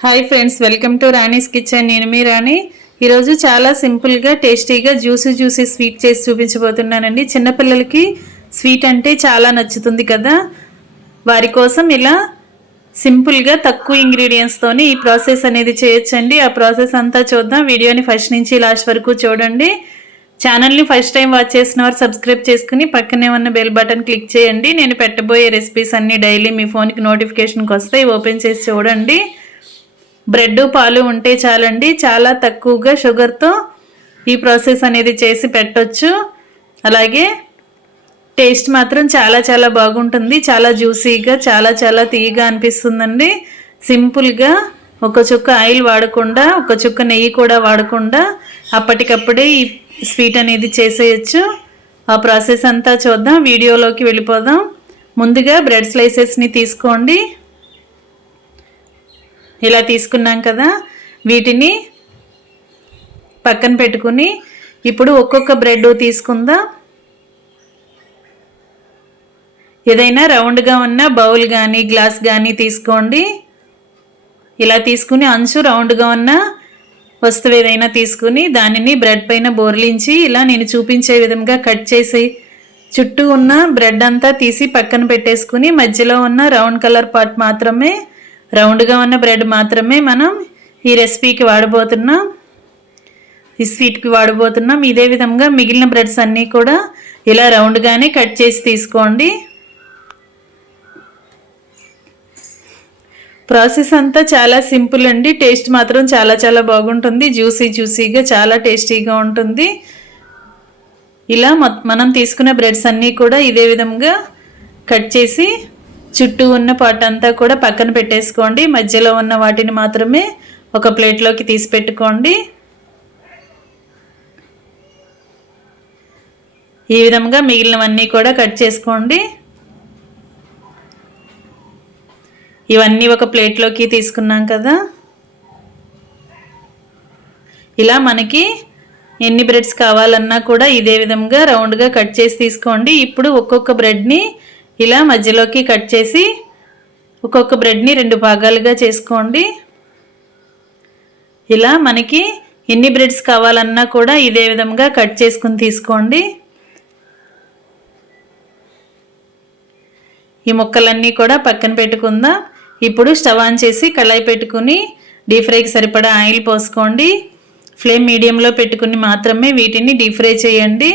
Hi friends welcome to Rani's kitchen నేను మీ రాణి ఈరోజు చాలా సింపుల్గా టేస్టీగా జ్యూసీ జ్యూసీ స్వీట్ చేసి చూపించబోతున్నానండి. చిన్నపిల్లలకి స్వీట్ అంటే చాలా నచ్చుతుంది కదా? వారి కోసం ఇలా సింపుల్గా తక్కువ ఇంగ్రీడియంట్స్తోని ఈ ప్రాసెస్ అనేది చేయొచ్చండి. ఆ ప్రాసెస్ అంతా చూద్దాం. వీడియోని ఫస్ట్ నుంచి లాస్ట్ వరకు చూడండి. ఛానల్ని ఫస్ట్ టైం వాచ్ చేసిన వారు సబ్స్క్రైబ్ చేసుకుని పక్కనే ఉన్న బెల్ బటన్ క్లిక్ చేయండి. నేను పెట్టబోయే రెసిపీస్ అన్నీ డైలీ మీ ఫోన్కి నోటిఫికేషన్కి వస్తాయి. ఓపెన్ చేసి చూడండి. బ్రెడ్ పాలు ఉంటే చాలండి. చాలా తక్కువగా షుగర్తో ఈ ప్రాసెస్ అనేది చేసి పెట్టొచ్చు. అలాగే టేస్ట్ మాత్రం చాలా చాలా బాగుంటుంది. చాలా జ్యూసీగా చాలా చాలా తీయగా అనిపిస్తుందండి. సింపుల్గా ఒక చుక్క ఆయిల్ వాడకుండా ఒక చుక్క నెయ్యి కూడా వాడకుండా అప్పటికప్పుడే ఈ స్వీట్ అనేది చేసేయచ్చు. ఆ ప్రాసెస్ అంతా చూద్దాం. వీడియోలోకి వెళ్ళిపోదాం. ముందుగా బ్రెడ్ స్లైసెస్ని తీసుకోండి. ఇలా తీసుకున్నాం కదా వీటిని పక్కన పెట్టుకుని ఇప్పుడు ఒక్కొక్క బ్రెడ్ తీసుకుందాం. ఏదైనా రౌండ్గా ఉన్న బౌల్ కానీ గ్లాస్ కానీ తీసుకోండి. ఇలా తీసుకుని అంచు రౌండ్గా ఉన్న వస్తువు ఏదైనా తీసుకుని దానిని బ్రెడ్ పైన బోర్లించి ఇలా నేను చూపించే విధంగా కట్ చేసి చుట్టూ ఉన్న బ్రెడ్ అంతా తీసి పక్కన పెట్టేసుకుని మధ్యలో ఉన్న రౌండ్ కలర్ పార్ట్ మాత్రమే రౌండ్గా ఉన్న బ్రెడ్ మాత్రమే మనం ఈ రెసిపీకి వాడబోతున్నాం. ఈ స్వీట్కి వాడబోతున్నాం. ఇదే విధంగా మిగిలిన బ్రెడ్స్ అన్నీ కూడా ఇలా రౌండ్గానే కట్ చేసి తీసుకోండి. ప్రాసెస్ అంతా చాలా సింపుల్ అండి. టేస్ట్ మాత్రం చాలా చాలా బాగుంటుంది. జ్యూసీ జ్యూసీగా చాలా టేస్టీగా ఉంటుంది. ఇలా మనం తీసుకున్న బ్రెడ్స్ అన్నీ కూడా ఇదే విధంగా కట్ చేసి చుట్టూ ఉన్న పాట్ అంతా కూడా పక్కన పెట్టేసుకోండి. మధ్యలో ఉన్న వాటిని మాత్రమే ఒక ప్లేట్లోకి తీసి పెట్టుకోండి. ఈ విధంగా మిగిలినవన్నీ కూడా కట్ చేసుకోండి. ఇవన్నీ ఒక ప్లేట్లోకి తీసుకున్నాం కదా. ఇలా మనకి ఎన్ని బ్రెడ్స్ కావాలన్నా కూడా ఇదే విధంగా రౌండ్గా కట్ చేసి తీసుకోండి. ఇప్పుడు ఒక్కొక్క బ్రెడ్ని ఇలా మధ్యలోకి కట్ చేసి ఒక్కొక్క బ్రెడ్ని రెండు భాగాలుగా చేసుకోండి. ఇలా మనకి ఎన్ని బ్రెడ్స్ కావాలన్నా కూడా ఇదే విధంగా కట్ చేసుకుని తీసుకోండి. ఈ ముక్కలన్నీ కూడా పక్కన పెట్టుకుందాం. ఇప్పుడు స్టవ్ ఆన్ చేసి కళాయి పెట్టుకుని డీప్ ఫ్రైకి సరిపడా ఆయిల్ పోసుకోండి. ఫ్లేమ్ మీడియంలో పెట్టుకుని మాత్రమే వీటిని డీప్ ఫ్రై చేయండి.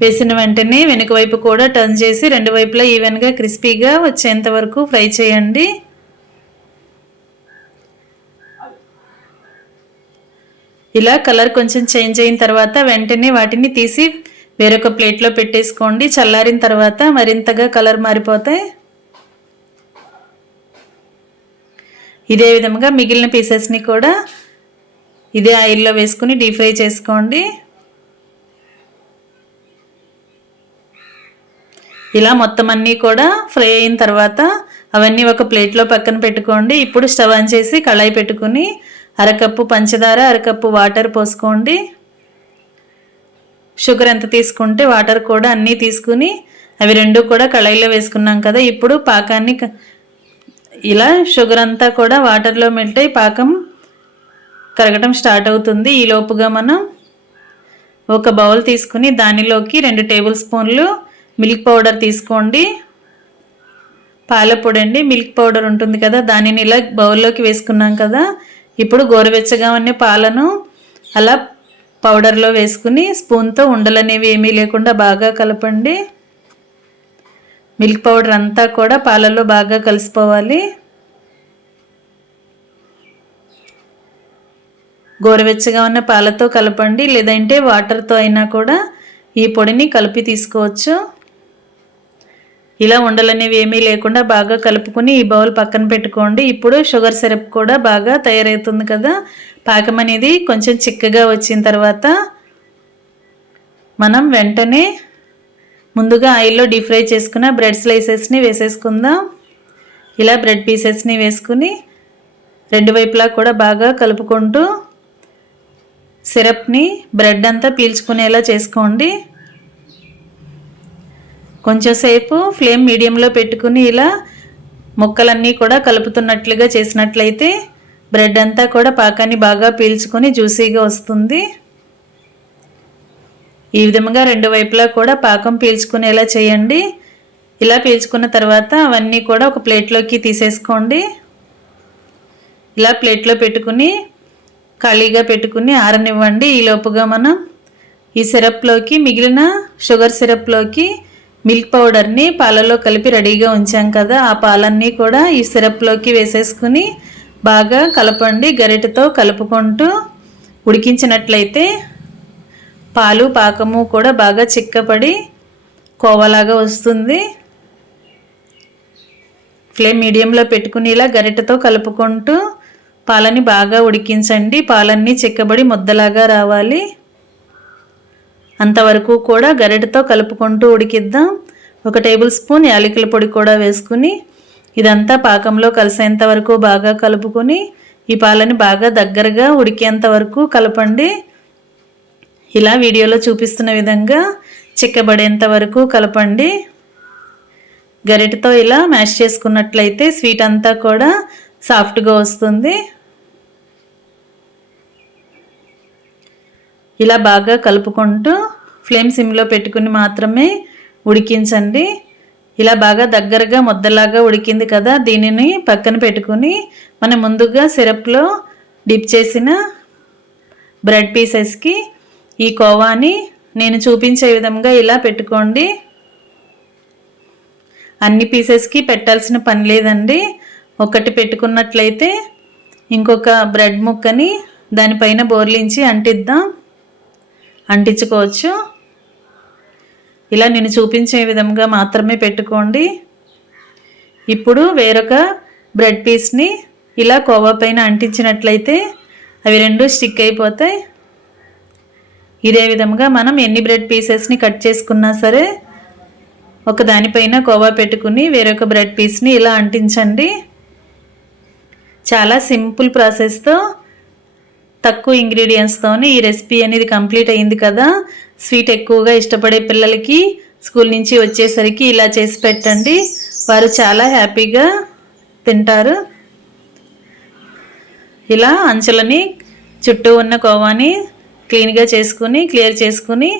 వేసిన వెంటనే వెనుక వైపు కూడా టర్న్ చేసి రెండు వైపులా ఈవెన్గా క్రిస్పీగా వచ్చేంత వరకు ఫ్రై చేయండి. ఇలా కలర్ కొంచెం చేంజ్ అయిన తర్వాత వెంటనే వాటిని తీసి వేరొక ప్లేట్లో పెట్టేసుకోండి. చల్లారిన తర్వాత మరింతగా కలర్ మారిపోతాయి. ఇదే విధంగా మిగిలిన పీసెస్ని కూడా ఇదే ఆయిల్లో వేసుకుని డీప్ ఫ్రై చేసుకోండి. ఇలా మొత్తం అన్నీ కూడా ఫ్రై అయిన తర్వాత అవన్నీ ఒక ప్లేట్లో పక్కన పెట్టుకోండి. ఇప్పుడు స్టవ్ ఆన్ చేసి కళాయి పెట్టుకుని అరకప్పు పంచదార అరకప్పు వాటర్ పోసుకోండి. షుగర్ ఎంత తీసుకుంటే వాటర్ కూడా అన్నీ తీసుకుని అవి రెండు కూడా కళాయిలో వేసుకున్నాం కదా ఇప్పుడు పాకాన్ని ఇలా షుగర్ అంతా కూడా వాటర్లో మెల్ట్ అయి పాకం కరగటం స్టార్ట్ అవుతుంది. ఈ లోపుగా మనం ఒక బౌల్ తీసుకుని దానిలోకి రెండు టేబుల్ స్పూన్లు మిల్క్ పౌడర్ తీసుకోండి. పాలపొడి అండి మిల్క్ పౌడర్ ఉంటుంది కదా దానిని ఇలా బౌల్లోకి వేసుకున్నాం కదా ఇప్పుడు గోరువెచ్చగా ఉన్న పాలను అలా పౌడర్లో వేసుకుని స్పూన్తో ఉండలనేవి ఏమీ లేకుండా బాగా కలపండి. మిల్క్ పౌడర్ అంతా కూడా పాలలో బాగా కలిసిపోవాలి. గోరువెచ్చగా ఉన్న పాలతో కలపండి. లేదంటే వాటర్తో అయినా కూడా ఈ పొడిని కలిపి తీసుకోవచ్చు. ఇలా ఉండలనేవి ఏమీ లేకుండా బాగా కలుపుకుని ఈ బౌల్ పక్కన పెట్టుకోండి. ఇప్పుడు షుగర్ సిరప్ కూడా బాగా తయారవుతుంది కదా. పాకం అనేది కొంచెం చిక్కగా వచ్చిన తర్వాత మనం వెంటనే ముందుగా ఆయిల్లో డీప్ ఫ్రై చేసుకున్న బ్రెడ్ స్లైసెస్ని వేసేసుకుందాం. ఇలా బ్రెడ్ పీసెస్ని వేసుకుని రెండు వైపులా కూడా బాగా కలుపుకుంటూ సిరప్ని బ్రెడ్ అంతా పీల్చుకునేలా చేసుకోండి. కొంచెంసేపు ఫ్లేమ్ మీడియంలో పెట్టుకుని ఇలా ముక్కలన్నీ కూడా కలుపుతున్నట్లుగా చేసినట్లయితే బ్రెడ్ అంతా కూడా పాకాన్ని బాగా పీల్చుకొని జ్యూసీగా వస్తుంది. ఈ విధంగా రెండు వైపులా కూడా పాకం పీల్చుకునేలా చేయండి. ఇలా పీల్చుకున్న తర్వాత అవన్నీ కూడా ఒక ప్లేట్లోకి తీసేసుకోండి. ఇలా ప్లేట్లో పెట్టుకుని ఖాళీగా పెట్టుకుని ఆరనివ్వండి. ఈ లోపుగా మనం ఈ సిరప్లోకి మిగిలిన షుగర్ సిరప్లోకి మిల్క్ పౌడర్ని పాలలో కలిపి రెడీగా ఉంచాం కదా ఆ పాలన్నీ కూడా ఈ సిరప్లోకి వేసేసుకుని బాగా కలపండి. గరిటతో కలుపుకుంటూ ఉడికించినట్లయితే పాలు పాకము కూడా బాగా చిక్కపడి కోవలాగా వస్తుంది. ఫ్లేమ్ మీడియంలో పెట్టుకుని ఇలా గరిటతో కలుపుకుంటూ పాలని బాగా ఉడికించండి. పాలన్నీ చిక్కబడి ముద్దలాగా రావాలి. అంతవరకు కూడా గరిటతో కలుపుకుంటూ ఉడికిద్దాం. ఒక టేబుల్ స్పూన్ యాలకుల పొడి కూడా వేసుకుని ఇదంతా పాకంలో కలిసేంత వరకు బాగా కలుపుకొని ఈ పాలని బాగా దగ్గరగా ఉడికేంత వరకు కలపండి. ఇలా వీడియోలో చూపిస్తున్న విధంగా చిక్కబడేంత వరకు కలపండి. గరిటతో ఇలా మ్యాష్ చేసుకున్నట్లయితే స్వీట్ అంతా కూడా సాఫ్ట్గా వస్తుంది. ఇలా బాగా కలుపుకుంటూ ఫ్లేమ్ సిమ్లో పెట్టుకుని మాత్రమే ఉడికించండి. ఇలా బాగా దగ్గరగా ముద్దలాగా ఉడికింది కదా దీనిని పక్కన పెట్టుకుని మనం ముందుగా సిరప్లో డిప్ చేసిన బ్రెడ్ పీసెస్కి ఈ కోవాని నేను చూపించే విధంగా ఇలా పెట్టుకోండి. అన్ని పీసెస్కి పెట్టాల్సిన పని లేదండి. ఒకటి పెట్టుకున్నట్లయితే ఇంకొక బ్రెడ్ ముక్కని దానిపైన బోర్లించి అంటిద్దాం. అంటించుకోవచ్చు. ఇలా నేను చూపించే విధంగా మాత్రమే పెట్టుకోండి. ఇప్పుడు వేరొక బ్రెడ్ పీస్ని ఇలా కోవా పైన అంటించినట్లయితే అవి రెండు స్టిక్ అయిపోతాయి. ఇదే విధంగా మనం ఎన్ని బ్రెడ్ పీసెస్ని కట్ చేసుకున్నా సరే ఒక దానిపైన కోవా పెట్టుకుని వేరొక బ్రెడ్ పీస్ని ఇలా అంటించండి. చాలా సింపుల్ ప్రాసెస్తో తక్కువ ఇంగ్రీడియంట్స్తోని ఈ రెసిపీ అనేది కంప్లీట్ అయింది కదా. స్వీట్ ఎక్కువగా ఇష్టపడే పిల్లలకి స్కూల్ నుంచి వచ్చేసరికి ఇలా చేసి పెట్టండి. వారు చాలా హ్యాపీగా తింటారు. ఇలా అంచులని చుట్టూ ఉన్న కోవాని క్లీన్గా చేసుకుని క్లియర్ చేసుకుని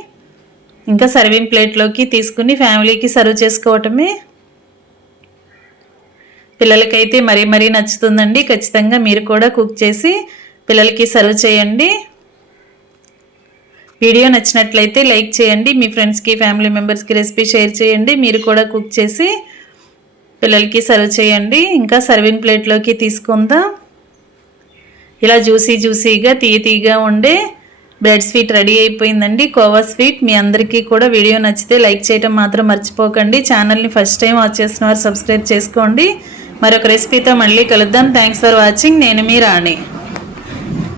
ఇంకా సర్వింగ్ ప్లేట్లోకి తీసుకుని ఫ్యామిలీకి సర్వ్ చేసుకోవటమే. పిల్లలకైతే మరీ మరీ నచ్చుతుందండి. ఖచ్చితంగా మీరు కూడా కుక్ చేసి పిల్లలకి సర్వ్ చేయండి. వీడియో నచ్చినట్లయితే లైక్ చేయండి మీ ఫ్రెండ్స్కి ఫ్యామిలీ మెంబర్స్కి రెసిపీ షేర్ చేయండి మీరు కూడా కుక్ చేసి పిల్లలకి సర్వ్ చేయండి. ఇంకా సర్వింగ్ ప్లేట్లోకి తీసుకుందాం. ఇలా జ్యూసీ జ్యూసీగా తీయ తీయగా ఉండే బ్రెడ్ స్వీట్ రెడీ అయిపోయిందండి. కోవా స్వీట్. మీ అందరికీ కూడా వీడియో నచ్చితే లైక్ చేయడం మాత్రం మర్చిపోకండి. ఛానల్ని ఫస్ట్ టైం వాచ్ చేసిన వారు సబ్స్క్రైబ్ చేసుకోండి. మరొక రెసిపీతో మళ్ళీ కలుద్దాం. Thanks for watching. నేను మీ రాణి.